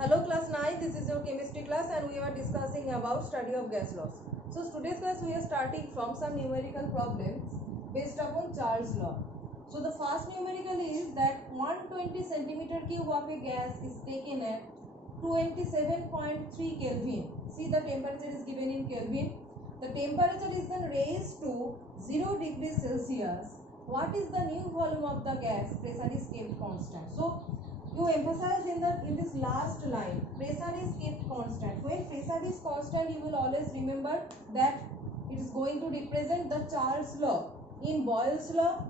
Hello class 9, this is your chemistry class and we are discussing about study of gas laws. So today's class we are starting from some numerical problems based upon Charles' law. So the first numerical is that 120 centimeter cube of a gas is taken at 27.3 Kelvin. See, the temperature is given in Kelvin. The temperature is then raised to 0 degrees Celsius. What is the new volume of the gas? Pressure is kept constant. So you emphasize in this last line, pressure is kept constant. When pressure is constant, you will always remember that it is going to represent the Charles law. In Boyle's law,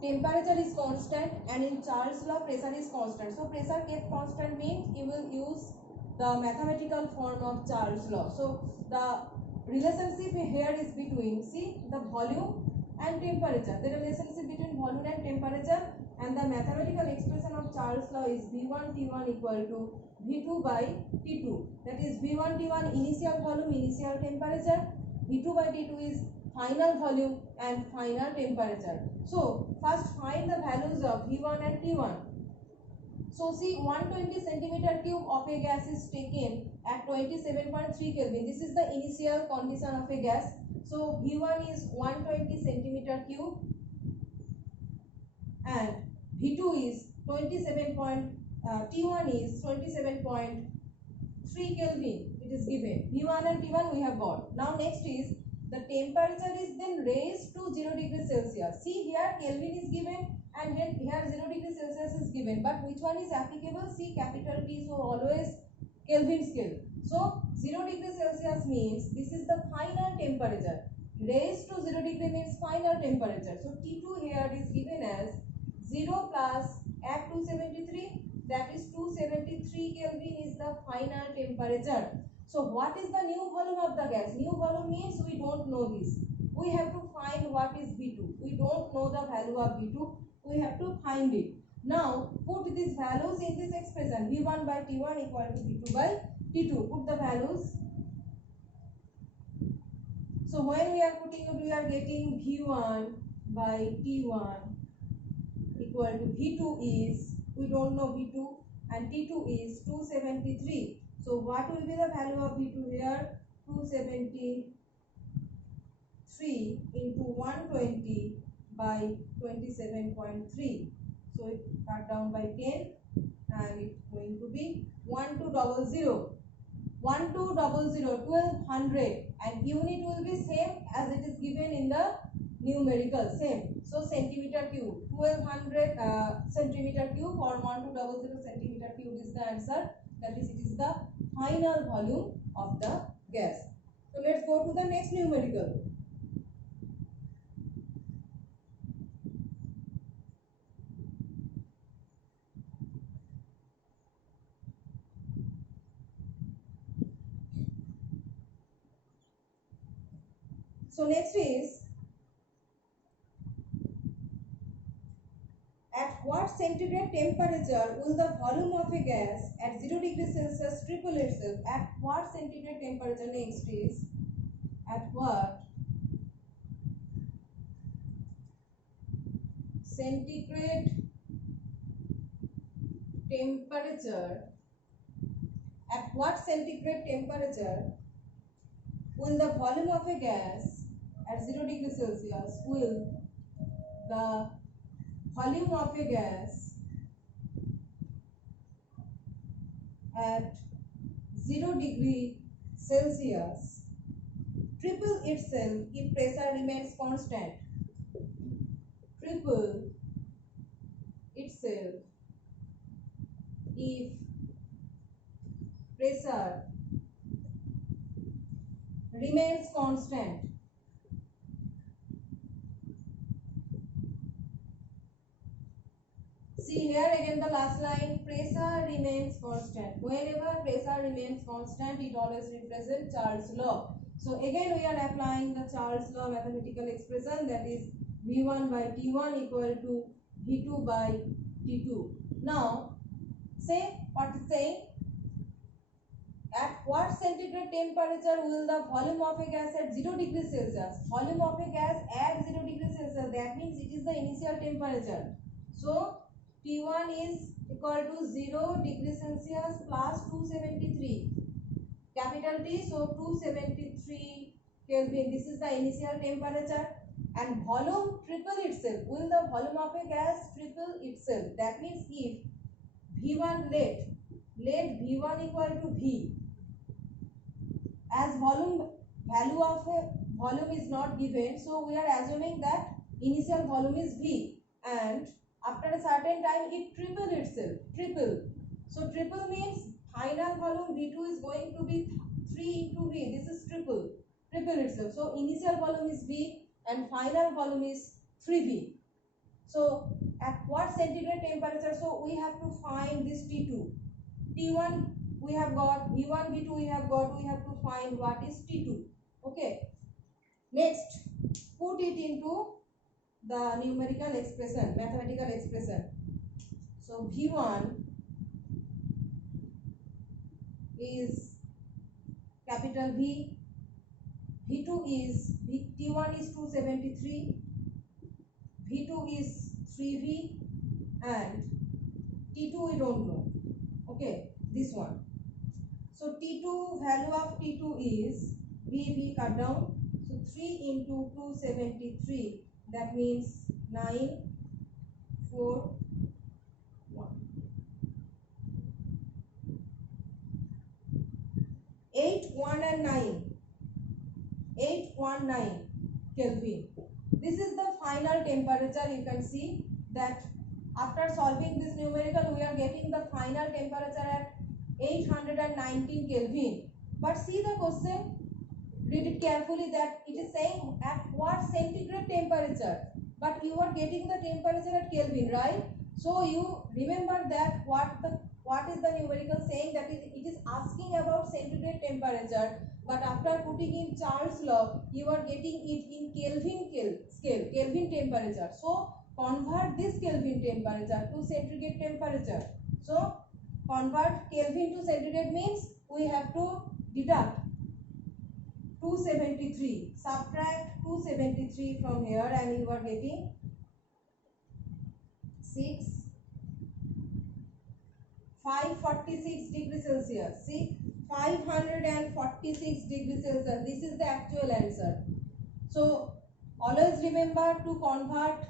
temperature is constant, and in Charles law, pressure is constant. So pressure kept constant means you will use the mathematical form of Charles law. So the relationship here is between, see, the volume and temperature. The relationship between volume and temperature, and the mathematical expression of Charles law is V1 T1 equal to V2 by T2. That is V1 T1 initial volume, initial temperature. V2 by T2 is final volume and final temperature. So first find the values of V1 and T1. So see, 120 centimeter cube of a gas is taken at 27.3 Kelvin. This is the initial condition of a gas. So V1 is 120 centimeter cube and V2 is T1 is 27.3 Kelvin. It is given. V1 and T1 we have got. Now next is the temperature is then raised to 0 degrees Celsius. See, here Kelvin is given and here 0 degrees Celsius is given. But which one is applicable? See, capital T, so always Kelvin scale. So 0 degrees Celsius means this is the final temperature. Raised to 0 degree means final temperature. So T2 here is given as 0 plus at 273, that is 273 Kelvin is the final temperature. So what is the new volume of the gas? New volume means we don't know this. We have to find what is V2. We don't know the value of V2. We have to find it. Now put these values in this expression. V1 by T1 equal to V2 by T2. Put the values. So when we are putting it, we are getting V1 by T1 equal to V2 is, we don't know V2, and T2 is 273. So what will be the value of V2 here? 273 into 120 by 27.3. So it cut down by 10 and it's going to be 1200. 1200, and unit will be same as it is given in the numerical, same. So centimeter cube, 1200 centimeter cube or 1200 centimeter cube is the answer. That is, it is the final volume of the gas. So let's go to the next numerical. So next is, at what centigrade temperature will the volume of a gas at 0 degrees Celsius triple itself? At what centigrade temperature? Next is, at what centigrade temperature, at what centigrade temperature will the volume of a gas at 0 degrees Celsius, will the volume of a gas at 0 degree Celsius triple itself if pressure remains constant? Triple itself if pressure remains constant. See here again the last line, pressure remains constant. Whenever pressure remains constant, it always represents Charles law. So again we are applying the Charles law mathematical expression, that is V1 by T1 equal to V2 by T2. Now say what is saying, at what centigrade temperature will the volume of a gas at 0 degrees Celsius? Volume of a gas at 0 degrees Celsius, that means it is the initial temperature. So T1 is equal to 0 degree Celsius plus 273 capital T, so 273 Kelvin. This is the initial temperature, and volume triple itself. Will the volume of a gas triple itself? That means if V1 let V1 equal to V, as value of a volume is not given, so we are assuming that initial volume is V, and after a certain time it triple itself. So triple means final volume V2 is going to be 3 into V. This is triple itself. So initial volume is V and final volume is 3V. So at what centigrade temperature? So we have to find this T2. T1 we have got, V1, V2 we have got, we have to find what is T2. Okay. Next, put it into the numerical expression, mathematical expression. So V1 is capital V, V2 is, T1 is 273, V2 is 3V, and T2 we don't know. Okay, this one. So T2, value of T2 is V cut down. So 3 into 273, that means 9, 4, 1. 8, 1 and 9. 8, 1, 9 Kelvin. This is the final temperature. You can see that after solving this numerical, we are getting the final temperature at 819 Kelvin. But see the question, read it carefully, that it is saying at what centigrade temperature, but you are getting the temperature at Kelvin, right? So you remember that what is the numerical saying, that it is asking about centigrade temperature, but after putting in Charles' law, you are getting it in Kelvin scale, Kelvin temperature. So convert this Kelvin temperature to centigrade temperature. So convert Kelvin to centigrade means we have to deduct 273, subtract 273 from here, and you are getting 546 degrees Celsius. See, 546 degrees Celsius. This is the actual answer. So always remember to convert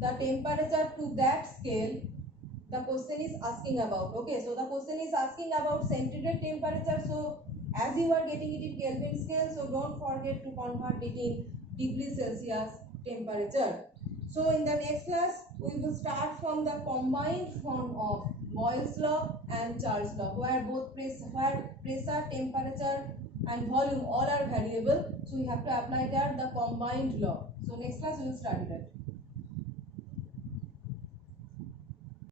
the temperature to that scale the question is asking about. Okay, so the question is asking about centigrade temperature. So as you are getting it in Kelvin scale, so don't forget to convert it in degrees Celsius temperature. So in the next class, we will start from the combined form of Boyle's law and Charles' law, where pressure, temperature and volume all are variable. So we have to apply there the combined law. So next class we will study that.